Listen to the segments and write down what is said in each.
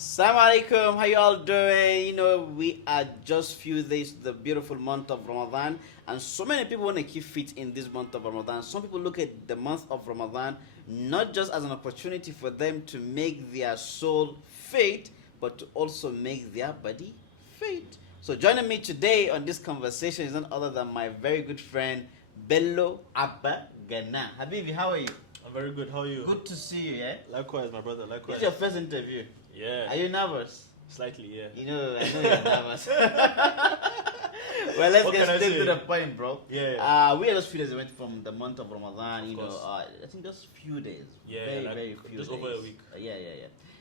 Assalamu alaikum, how you all doing? We are just few days to the beautiful month of Ramadan, and so many people want to keep fit in this month of Ramadan. Some people look at the month of Ramadan not just as an opportunity for them to make their soul fit, but to also make their body fit. So joining me today on this conversation is none other than my very good friend Bello Abba Gana. Habibi, how are you? I'm very good. How are you? Good to see you, yeah? Likewise, my brother. Likewise. This is your first interview. Yeah. Are you nervous? Slightly, yeah. I know you're nervous. Well, let's What get can I straight to say? the point, bro. Yeah. We are just few days away from the month of Ramadan. Of course. I think just few days. Yeah, very, like very few just days. over a week. Yeah.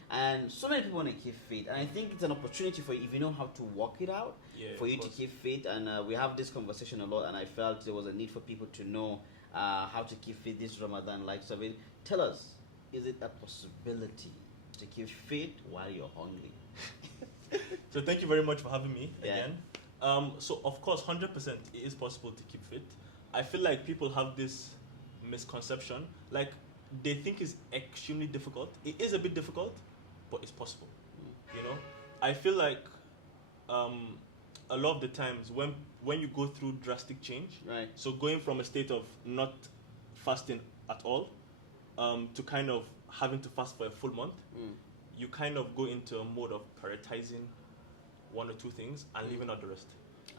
And so many people want to keep fit, and I think it's an opportunity for you if you know how to work it out, Yeah, for of you to course. keep fit. And we have this conversation a lot, and I felt there was a need for people to know how to keep fit this Ramadan. Like, so tell us, is it a possibility to keep fit while you're hungry? So thank you very much for having me Yeah. again. So of course, 100% it is possible to keep fit. I feel like people have this misconception, like they think it's extremely difficult. It is a bit difficult, but it's possible. I feel like a lot of the times when you go through drastic change, Right. so going from a state of not fasting at all to kind of having to fast for a full month, you kind of go into a mode of prioritizing one or two things and leaving out the rest.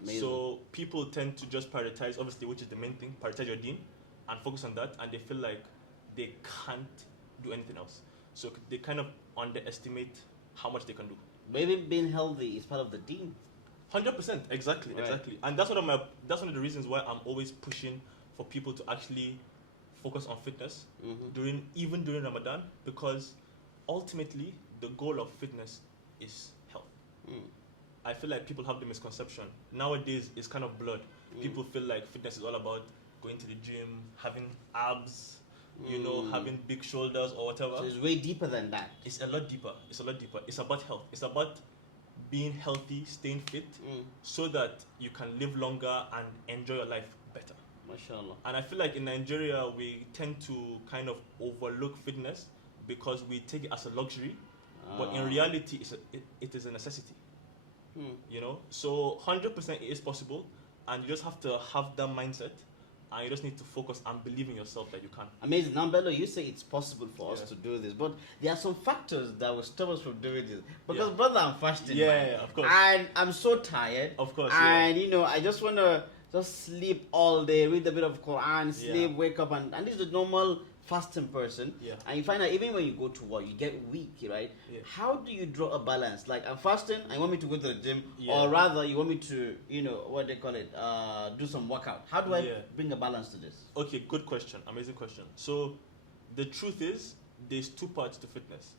Amazing. So people tend to just prioritize, obviously, which is the main thing, prioritize your deen and focus on that, and they feel like they can't do anything else. So they kind of underestimate how much they can do. But even being healthy is part of the deen. 100%, exactly, Right. exactly. And that's one of the reasons why I'm always pushing for people to actually focus on fitness even during Ramadan, because ultimately the goal of fitness is health. I feel like people have the misconception. Nowadays it's kind of blurred. People feel like fitness is all about going to the gym, having abs, having big shoulders or whatever. So it's way deeper than that. It's a lot deeper. It's about health. It's about being healthy, staying fit, so that you can live longer and enjoy your life better. MashaAllah. And I feel like in Nigeria, we tend to kind of overlook fitness because we take it as a luxury, but in reality, it is a necessity. So 100% it is possible, and you just have to have that mindset, and you just need to focus and believe in yourself that you can. Amazing. Now, Bello, you say it's possible for us Yeah. to do this, but there are some factors that will stop us from doing this. Because, Yeah. brother, I'm fasting. man. Yeah, of course. And I'm so tired. Of course, And, I just want to just sleep all day, read a bit of Quran, sleep, Yeah. wake up, and this is the normal fasting person. Yeah. And you find out even when you go to work, you get weak, right? Yeah. How do you draw a balance? Like, I'm fasting, I want me to go to the gym, Yeah. or rather, you want me to, what they call it, do some workout. How do I Yeah. bring a balance to this? Okay, good question. Amazing question. So the truth is, there's two parts to fitness.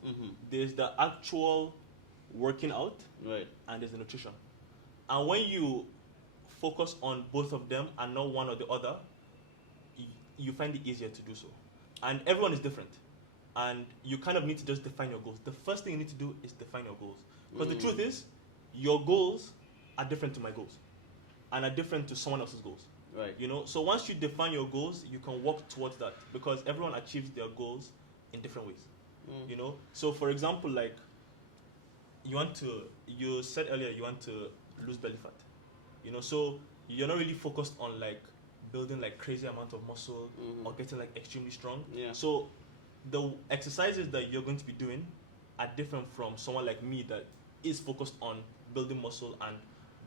There's the actual working out, Right. and there's the nutrition. And when you focus on both of them and not one or the other, you find it easier to do so. And everyone is different. And you kind of need to just define your goals. The first thing you need to do is define your goals. Because the truth is, your goals are different to my goals and are different to someone else's goals. Right. So once you define your goals, you can work towards that, because everyone achieves their goals in different ways. So for example, like you said earlier you want to lose belly fat. So you're not really focused on like building like crazy amount of muscle or getting like extremely strong. Yeah. So the exercises that you're going to be doing are different from someone like me that is focused on building muscle and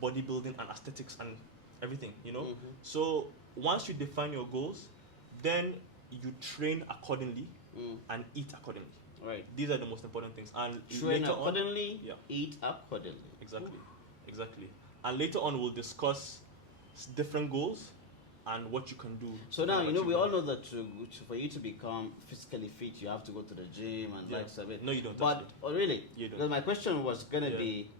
bodybuilding and aesthetics and everything. So once you define your goals, then you train accordingly and eat accordingly. Right. These are the most important things. And Train later on, accordingly, yeah. eat accordingly. Exactly. And later on, we'll discuss different goals and what you can do. So to now, kind of we achieve all them. know that for you to become physically fit, you have to go to the gym and Yeah. like so it. No, you don't. But, really? You don't. Because my question was going to Yeah. be,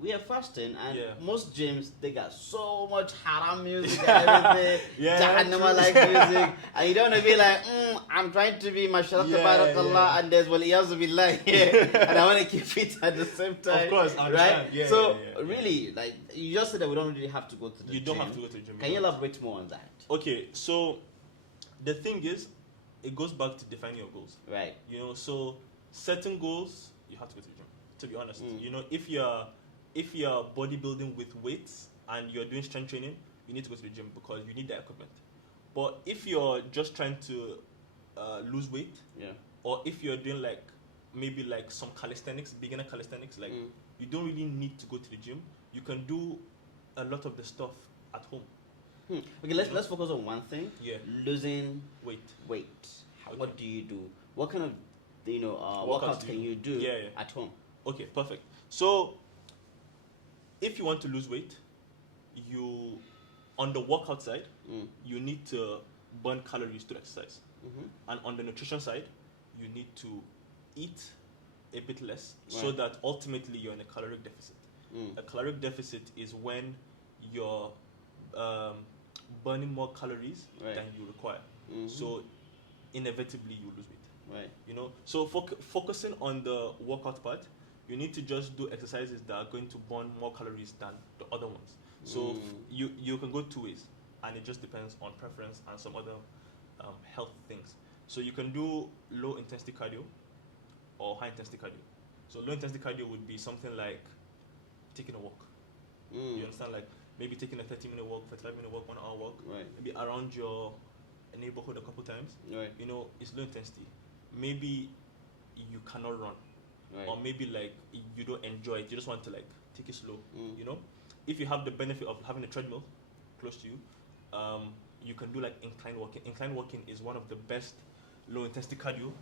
we are fasting and Yeah. most gyms, they got so much haram music and everything, Yeah, Jahannama like true. music, and you don't want to be like, I'm trying to be mashallah Yeah, tabarakallah, yeah. and there's waliyazu billah here, and I want to keep fit at the same time. Of course, I right? understand. Yeah, so, yeah. really, like, you just said that we don't really have to go to the You gym. don't have to go to the gym. Can you elaborate more on that? Okay, so the thing is, it goes back to defining your goals. Right. So certain goals, you have to go to the gym. To be honest, you know, if you're bodybuilding with weights and you're doing strength training, you need to go to the gym because you need that equipment. But if you're just trying to lose weight, or if you're doing like maybe like some calisthenics, beginner calisthenics, like you don't really need to go to the gym. You can do a lot of the stuff at home. Okay, let's focus on one thing. Yeah. Losing Weight. Okay. What do you do? What kind of workouts can you do at home? Okay, perfect. So if you want to lose weight, you on the workout side, you need to burn calories to exercise. And on the nutrition side, you need to eat a bit less so that ultimately you're in a caloric deficit. A caloric deficit is when you're burning more calories than you require. So inevitably you lose weight. Right. You know, so focusing on the workout part, you need to just do exercises that are going to burn more calories than the other ones. So you can go two ways, and it just depends on preference and some other health things. So you can do low intensity cardio or high intensity cardio. So low intensity cardio would be something like taking a walk. You understand, like maybe taking a 30-minute walk, 35-minute walk, 1 hour walk, maybe around your neighborhood a couple times. You know, it's low intensity. Maybe you cannot run, or maybe like you don't enjoy it. You just want to like take it slow. You know, if you have the benefit of having a treadmill close to you, you can do like incline walking. Incline walking is one of the best low intensity cardio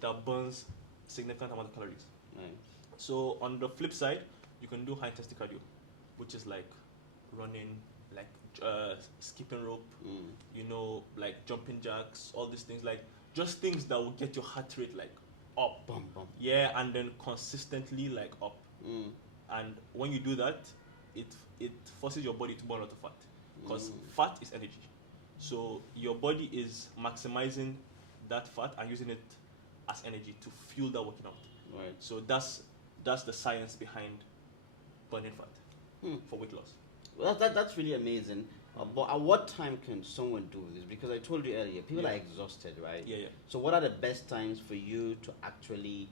that burns significant amount of calories. So on the flip side, you can do high intensity cardio, which is like running, like skipping rope, you know, like jumping jacks, all these things, like just things that will get your heart rate like up. Bum, bum. Yeah, and then consistently like up. And when you do that, it forces your body to burn a lot of fat, because fat is energy. So your body is maximizing that fat and using it as energy to fuel that working out. So that's the science behind burning fat for weight loss. Well, that's really amazing. But at what time can someone do this? Because I told you earlier, people are exhausted, right? So what are the best times for you to actually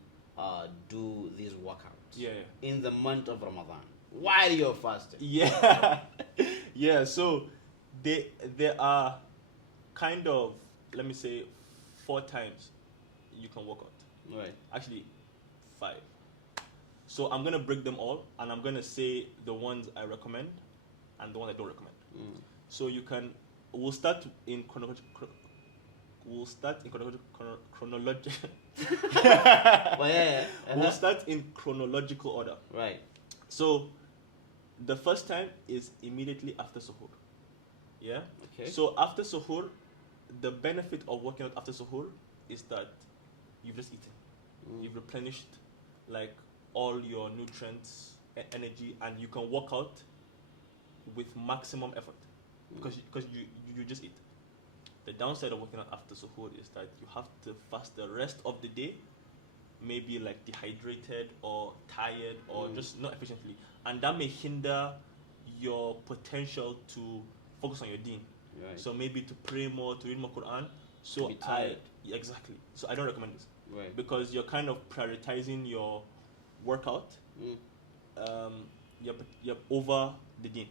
do these workouts in the month of Ramadan while you're fasting? So there are kind of, let me say, 4 times you can work out. Actually, 5. So I'm gonna break them all, and I'm gonna say the ones I recommend and the ones I don't recommend. So we'll start in chronological. We'll start in chronological order. So the first time is immediately after suhoor. So after suhoor, the benefit of working out after suhoor is that you've just eaten. You've replenished like all your nutrients, energy, and you can work out with maximum effort because you just eat. The downside of working out after suhoor is that you have to fast the rest of the day, maybe like dehydrated or tired or just not efficiently, and that may hinder your potential to focus on your deen. So maybe to pray more, to read more Quran. So be tired. Exactly. So I don't recommend this because you're kind of prioritizing your workout. You're over the deen,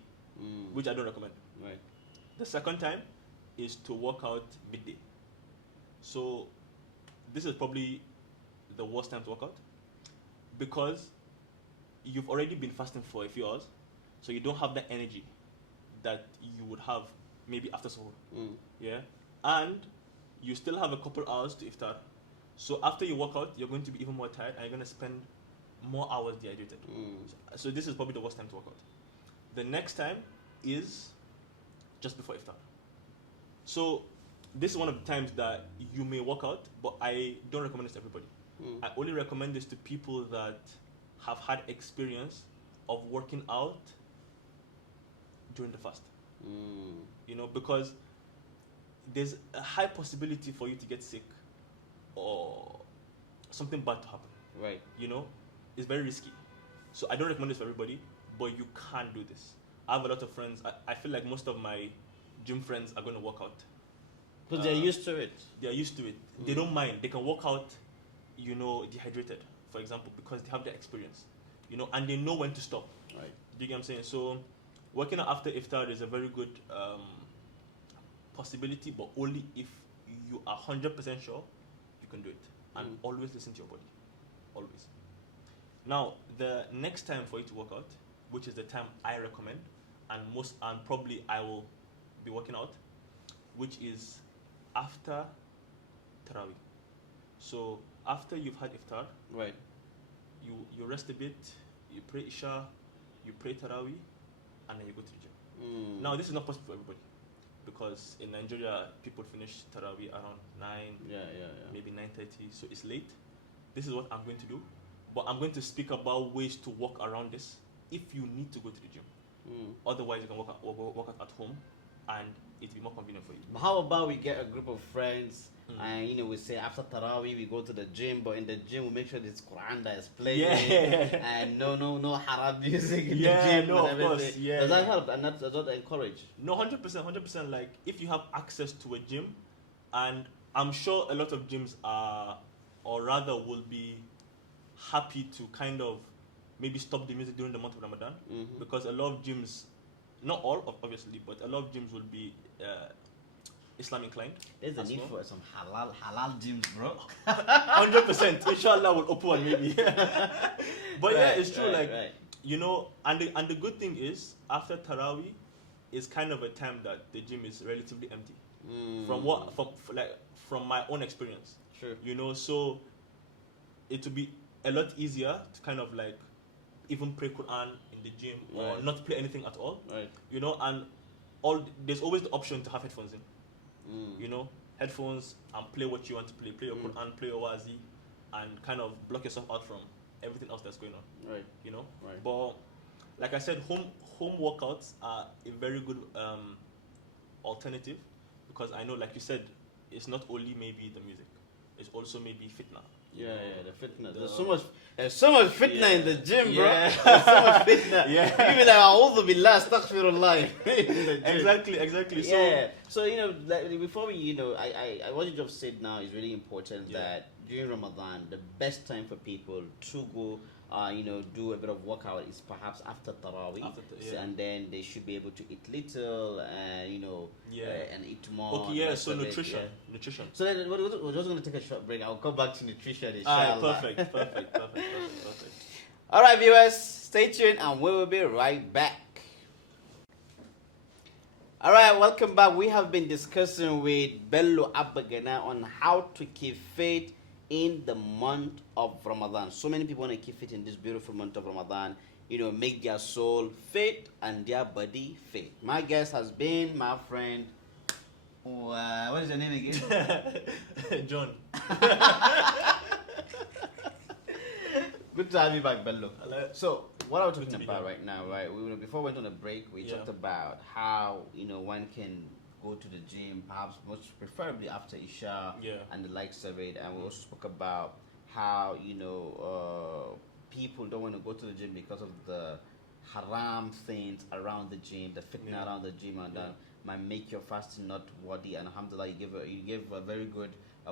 which I don't recommend. The second time is to work out midday. So this is probably the worst time to work out because you've already been fasting for a few hours, so you don't have the energy that you would have maybe after suhoor. And you still have a couple hours to iftar. So after you work out, you're going to be even more tired and you're going to spend more hours dehydrated. So this is probably the worst time to work out. The next time is just before iftar. So this is one of the times that you may work out, but I don't recommend this to everybody. I only recommend this to people that have had experience of working out during the fast. You know, because there's a high possibility for you to get sick or something bad to happen. You know, it's very risky. So I don't recommend this for everybody, but you can do this. I have a lot of friends. I feel like most of my gym friends are going to work out. Because they're used to it. They're used to it. They don't mind. They can work out, you know, dehydrated, for example, because they have the experience. you know, and they know when to stop. Right. Do you get what I'm saying? So working out after iftar is a very good possibility, but only if you are 100% sure you can do it. And always listen to your body. Always. Now, the next time for you to work out, which is the time I recommend, and probably I will be working out, which is after Tarawih. So after you've had iftar, Right. you rest a bit, you pray Isha, you pray Tarawih, and then you go to the gym. Now, this is not possible for everybody, because in Nigeria, people finish Tarawih around 9, maybe 9:30, so it's late. This is what I'm going to do, but I'm going to speak about ways to work around this if you need to go to the gym. Otherwise, you can work out at home, and it'll be more convenient for you. But how about we get a group of friends and we say after Tarawih we go to the gym, but in the gym we make sure this Quran that is playing and no haram music in the gym. No, and of course. Yeah. Does that help and does that encourage? No, 100%. Like, if you have access to a gym, and I'm sure a lot of gyms are, or rather will be happy to kind of maybe stop the music during the month of Ramadan, because a lot of gyms, not all obviously, but a lot of gyms will be Islam inclined. There's a need for some halal gyms, bro. 100%. Inshallah will open one maybe. But yeah, it's true. Right. You know, and the good thing is, after Tarawih is kind of a time that the gym is relatively empty. From my own experience. Sure. You know, so it will be a lot easier to kind of like even pray Quran in the gym, or not play anything at all. Right. You know, and there's always the option to have headphones in. You know, headphones, and play what you want to play. Play your Quran, play your wazi, and kind of block yourself out from everything else that's going on. Right. You know. Right. But like I said, home workouts are a very good alternative, because I know, like you said, it's not only maybe the music, it's also maybe fitna. Yeah, the fitness. There's so much fitna in the gym, bro. Yeah. There's so much fitna. You be like, A'udhu billah, astaghfirullah. Exactly. So, like, before we, what you just said now is really important, that during Ramadan, the best time for people to go, do a bit of workout is perhaps after Tarawih. And then they should be able to eat little, and eat more. Okay, so nutrition. So then we're just going to take a short break. I'll come back to nutrition, inshallah. Perfect. All right, viewers, stay tuned and we will be right back. All right, welcome back. We have been discussing with Bello, Abba, Gana on how to keep faith in the month of Ramadan. So many people want to keep fit in this beautiful month of Ramadan. Make their soul fit and their body fit. My guest has been my friend. What is your name again? John. Good to have you back, Bello. Hello. So, what are we talking about right now, right? Before we went on a break, we talked about how, one can go to the gym, perhaps most preferably after Isha and the likes of it. And we also spoke about how, people don't want to go to the gym because of the haram things around the gym, the fitna around the gym, and that might make your fasting not worthy. And alhamdulillah, you gave a very good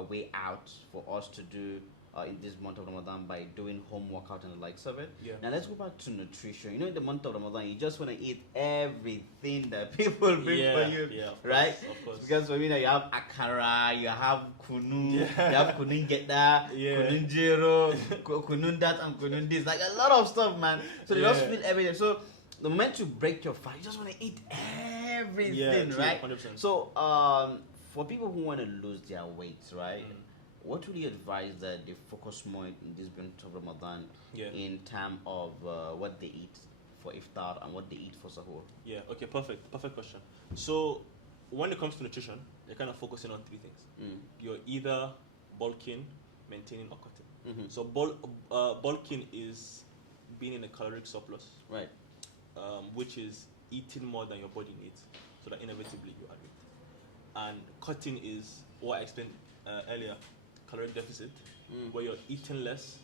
way out for us to do in this month of Ramadan by doing home workout and the likes of it. Now let's go back to nutrition. In the month of Ramadan, you just want to eat everything that people bring for you, right? Of course. Because you have akara, you have kunu, you have kunun geda, kunun jero, kunun that and kunun this, like a lot of stuff, man. So they just feel everything. So the moment you break your fast, you just want to eat everything, right? 100%. So for people who want to lose their weight, right? What would you advise that they focus more in this month of Ramadan in terms of what they eat for iftar and what they eat for sahur? Yeah, okay, perfect question. So when it comes to nutrition, you're kind of focusing on three things. You're either bulking, maintaining, or cutting. So bulking is being in a caloric surplus, right? Which is eating more than your body needs, so that inevitably you add weight. And cutting is what I explained earlier, caloric deficit, where you're eating less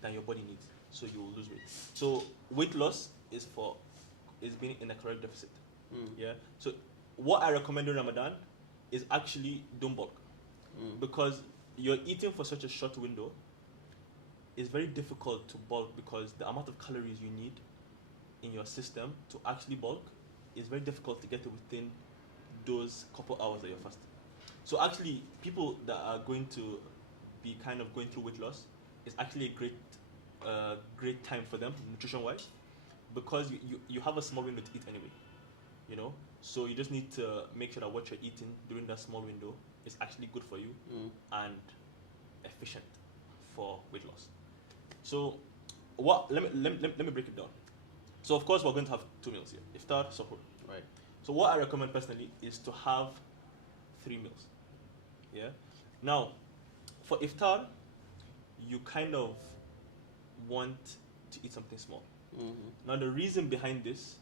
than your body needs, so you will lose weight. So weight loss is being in a caloric deficit. So what I recommend in Ramadan is actually don't bulk, because you're eating for such a short window. it's very difficult to bulk because the amount of calories you need in your system to actually bulk is very difficult to get to within those couple hours that you're fasting. So actually, people that are going to be kind of going through weight loss, is actually a great time for them, nutrition-wise, because you have a small window to eat anyway, you know. So you just need to make sure that what you're eating during that small window is actually good for you and efficient for weight loss. So what? Let me break it down. So of course we're going to have 2 meals here: iftar, suhoor. Right. So what I recommend personally is to have 3 meals. Yeah. Now, for iftar, you kind of want to eat something small. Now the reason behind this,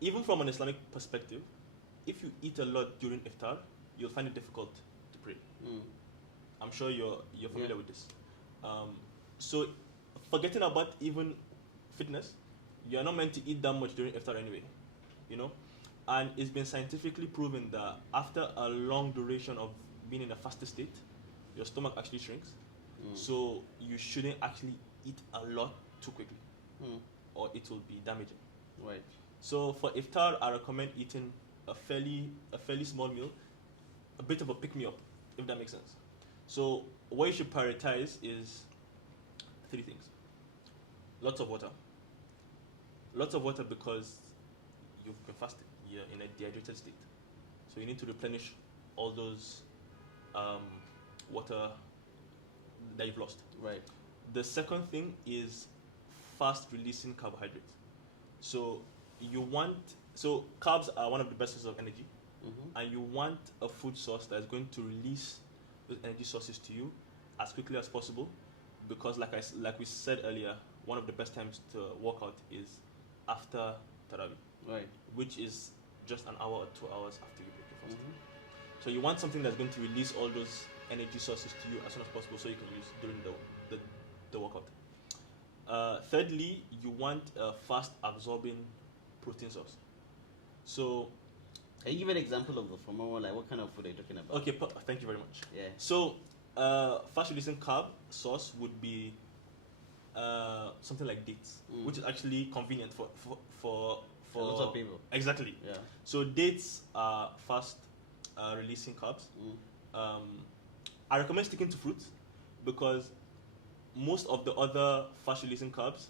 even from an Islamic perspective, if you eat a lot during iftar, you'll find it difficult to pray. I'm sure you're familiar with this. So forgetting about even fitness, you're not meant to eat that much during iftar anyway, you know. And it's been scientifically proven that after a long duration of being in a fasted state, your stomach actually shrinks. So you shouldn't actually eat a lot too quickly, or it will be damaging. Right. So for iftar, I recommend eating a fairly small meal, a bit of a pick me up, if that makes sense. So what you should prioritize is 3 things: lots of water. Lots of water because you've been fasting. You're in a dehydrated state, so you need to replenish all those water that you've lost. Right. The second thing is fast releasing carbohydrates. So carbs are one of the best sources of energy, and you want a food source that is going to release those energy sources to you as quickly as possible, because like we said earlier, one of the best times to work out is after Tarawih, Right. which is just an hour or 2 hours after you break your fast. So you want something that's going to release all those energy sources to you as soon as possible, so you can use during the workout. Thirdly, you want a fast absorbing protein source. So Can you give an example of the former one? Like, what kind of food are you talking about? okay, thank you very much. Yeah. So fast releasing carb source would be something like dates, which is actually convenient for A lot of people. Exactly. Yeah. So dates are fast releasing carbs. I recommend sticking to fruits because most of the other fast releasing carbs,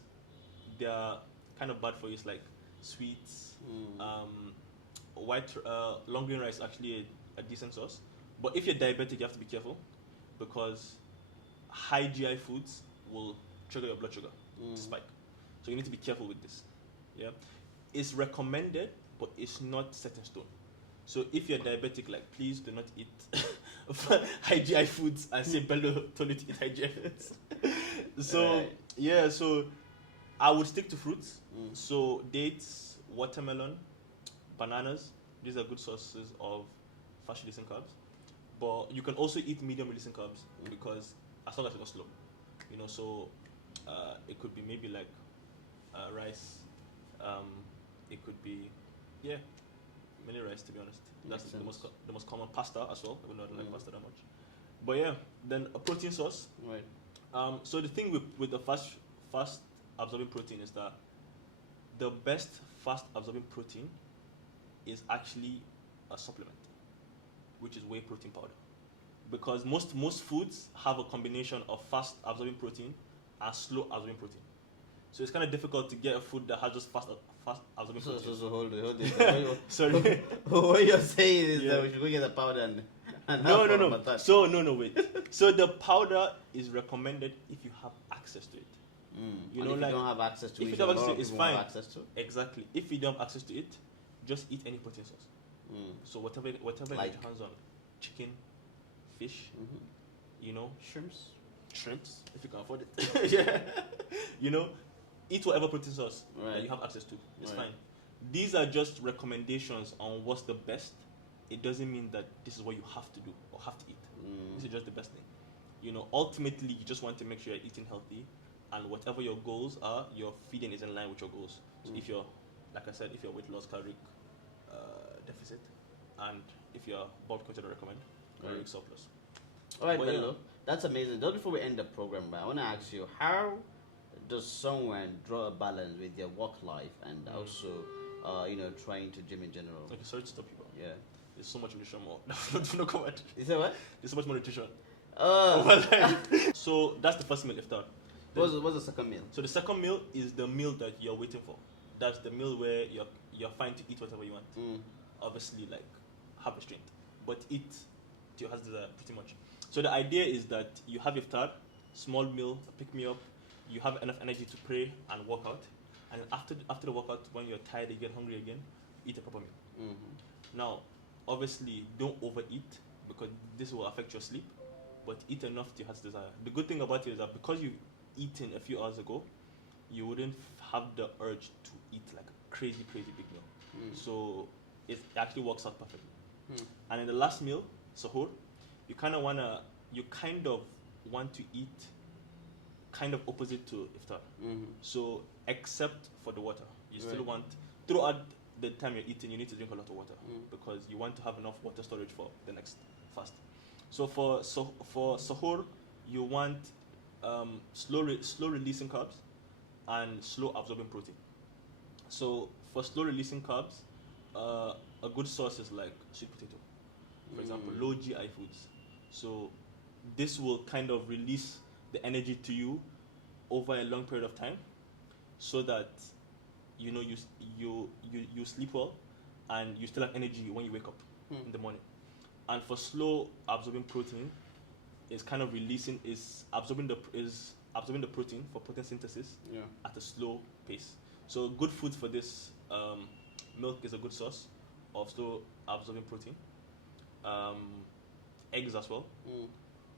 they are kind of bad for you. It's like sweets, long grain rice is actually a decent source. But if you're diabetic, you have to be careful because high GI foods will trigger your blood sugar to spike. So you need to be careful with this. Yeah, it's recommended, but it's not set in stone. So if you're diabetic, like, please do not eat high GI foods and say Bello told you to eat high GI foods. So yeah, so I would stick to fruits. So dates, watermelon, bananas, these are good sources of fast releasing carbs. But you can also eat medium releasing carbs because as long as it's not slow, you know. So it could be maybe like rice. It could be many rice, to be honest. That's the most common. Pasta as well, even though I don't like pasta that much. But yeah, then a protein source. Right. So the thing with the fast absorbing protein is that the best fast absorbing protein is actually a supplement, which is whey protein powder. Because most foods have a combination of fast absorbing protein and slow absorbing protein. So it's kind of difficult to get a food that has just fast absorbing protein. So hold it. Sorry. What you're saying is that we should go get the powder and No. Ramadan. So no, wait. So the powder is recommended if you have access to it. You know, if you don't have access to it, if you don't have access to it, it's fine. Access to. Exactly. If you don't have access to it, just eat any protein source. So whatever you get your hands on, chicken, fish, you know, shrimps, if you can afford it. Yeah, you know, eat whatever protein source that you have access to. It's fine. These are just recommendations on what's the best. It doesn't mean that this is what you have to do or have to eat. This is just the best thing. You know, ultimately, you just want to make sure you're eating healthy, and whatever your goals are, your feeding is in line with your goals. So if you're, like I said, if you're weight loss, caloric deficit, and if you're bulk, I recommend caloric surplus. All right, But Bello. That's amazing. Just before we end the program, I want to ask you, how does someone draw a balance with their work life and also, trying to gym in general? Okay, sorry to stop you. Yeah. There's so much nutrition more. No comment. You say what? There's so much more nutrition. Uh, So that's the first meal iftar. what's the second meal? So the second meal is the meal that you're waiting for. That's the meal where you're fine to eat whatever you want. Obviously, like have restraint, but eat to your heart's desire pretty much. So the idea is that you have iftar, small meal, pick me up. You have enough energy to pray and work out, and after the workout, when you're tired, you get hungry again, eat a proper meal. Now, obviously, don't overeat because this will affect your sleep, but eat enough to your heart's desire. The good thing about it is that because you've eaten a few hours ago, you wouldn't have the urge to eat like a crazy big meal. So it actually works out perfectly. And in the last meal, sahur, you kind of want to eat kind of opposite to iftar. So except for the water, you still want, throughout the time you're eating, you need to drink a lot of water because you want to have enough water storage for the next fast. So for sahur, you want slow releasing carbs and slow absorbing protein. So for slow releasing carbs, a good source is like sweet potato, for example, low GI foods. So this will kind of release the energy to you over a long period of time, so that you sleep well and you still have energy when you wake up in the morning. And for slow absorbing protein, is kind of absorbing the protein for protein synthesis at a slow pace. So good food for this, milk is a good source of slow absorbing protein. Eggs as well.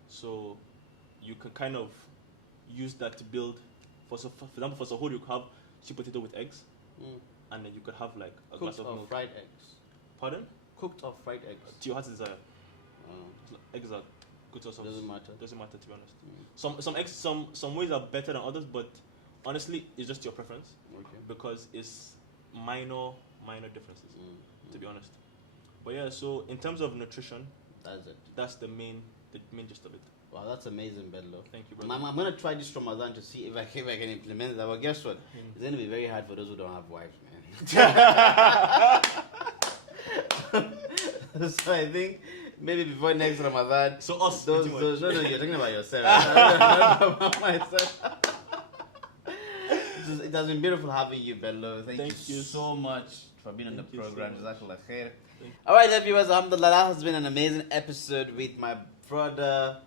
So you can kind of use that to build. For example, for sahur, you could have sweet potato with eggs, and then you could have like a glass of milk. Fried eggs. Pardon? Cooked or fried eggs. To your heart's desire. Eggs are good source of. Doesn't matter. Doesn't matter, to be honest. Some eggs, some ways are better than others, but honestly, it's just your preference. Okay. Because it's minor differences, to be honest. But yeah, so in terms of nutrition, That's it. that's the main gist of it. Wow, that's amazing, Bello. Thank you, brother. I'm gonna try this Ramadan to see if I can implement that. But guess what? It's gonna be very hard for those who don't have wives, man. So I think maybe before next Ramadan. So us, Those, pretty much. no, you're talking about yourself. I'm not about myself. It has been beautiful having you, Bello. Thank you so much for being on the Thank you so program. much. Jazakallah khair. Alright, viewers, alhamdulillah, that has been an amazing episode with my brother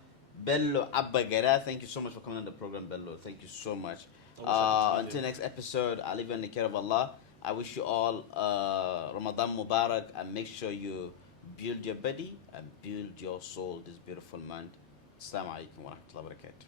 Bello Abba Gana. Thank you so much for coming on the program, Bello. Thank you so much. Until next episode, I'll leave you in the care of Allah. I wish you all Ramadan Mubarak, and make sure you build your body and build your soul this beautiful month. Assalamu alaikum wa rahmatullahi wa barakatuh.